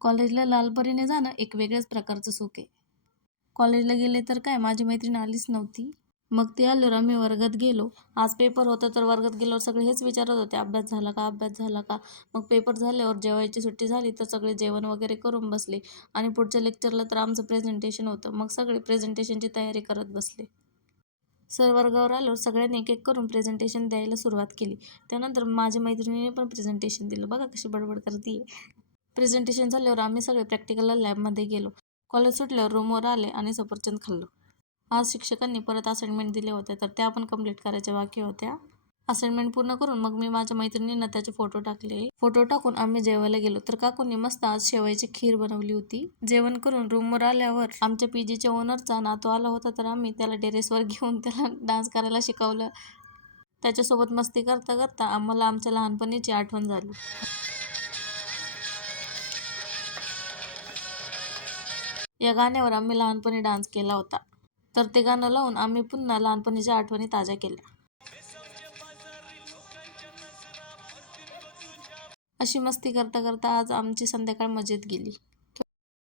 कॉलेजला लालपरीने जाणं एक वेगळ्याच प्रकारचं सुख आहे. कॉलेजला गेले तर काय माझी मैत्रीण आलीच नव्हती. मग ती आल्यावर आम्ही वर्गात गेलो. आज पेपर होता तर वर्गात गेल्यावर सगळे हेच विचारत होते, "अभ्यास झाला का? अभ्यास झाला का?" मग पेपर झाल्यावर जेवायची सुट्टी झाली तर सगळे जेवण वगैरे करून बसले आणि पुढच्या लेक्चरला तर आमचं प्रेझेंटेशन होतं. मग सगळे प्रेझेंटेशनची तयारी करत बसले. सर वर्गावर आल्यावर सगळ्यांनी एक-एक करून प्रेझेंटेशन द्यायला सुरुवात केली. त्यानंतर माझ्या मैत्रिणीने पण प्रेझेंटेशन दिलं. बघा कशी बडबड करतीये. प्रेझेंटेशन झाल्यावर आम्ही सगळे प्रॅक्टिकलला लॅबमध्ये गेलो. कॉलेज सुटल्यावर रूमवर आले आणि सफरचंद खाल्लं. आज शिक्षकांनी परत असाइनमेंट दिल्या होत्या तर त्या पण कंप्लीट करायच्या बाकी होत्या. असाइनमेंट पूर्ण करून मग मी माझ्या मैत्रिणींना त्याचे फोटो टाकले. फोटो टाकून आम्ही जेवायला गेलो तर काकूंनी मस्त आज शेवयाची खीर बनवली होती. जेवण करून रूमवर आल्यावर आमच्या पीजीच्या ओनरचा नातू आला होता तर आम्ही त्याला टेरेसवर घेऊन त्याला डान्स करायला शिकवलं. त्याच्यासोबत मस्ती करता करता आम्हाला आमच्या लहानपणीची आठवण झाली. या गाण्यावर आम्ही लहानपणी डान्स केला होता. तर ते गाणं लावून आम्ही पुन्हा लहानपणीच्या आठवणी ताज्या केल्या. अशी मस्ती करता करता आज आमची संध्याकाळ मजेत गेली.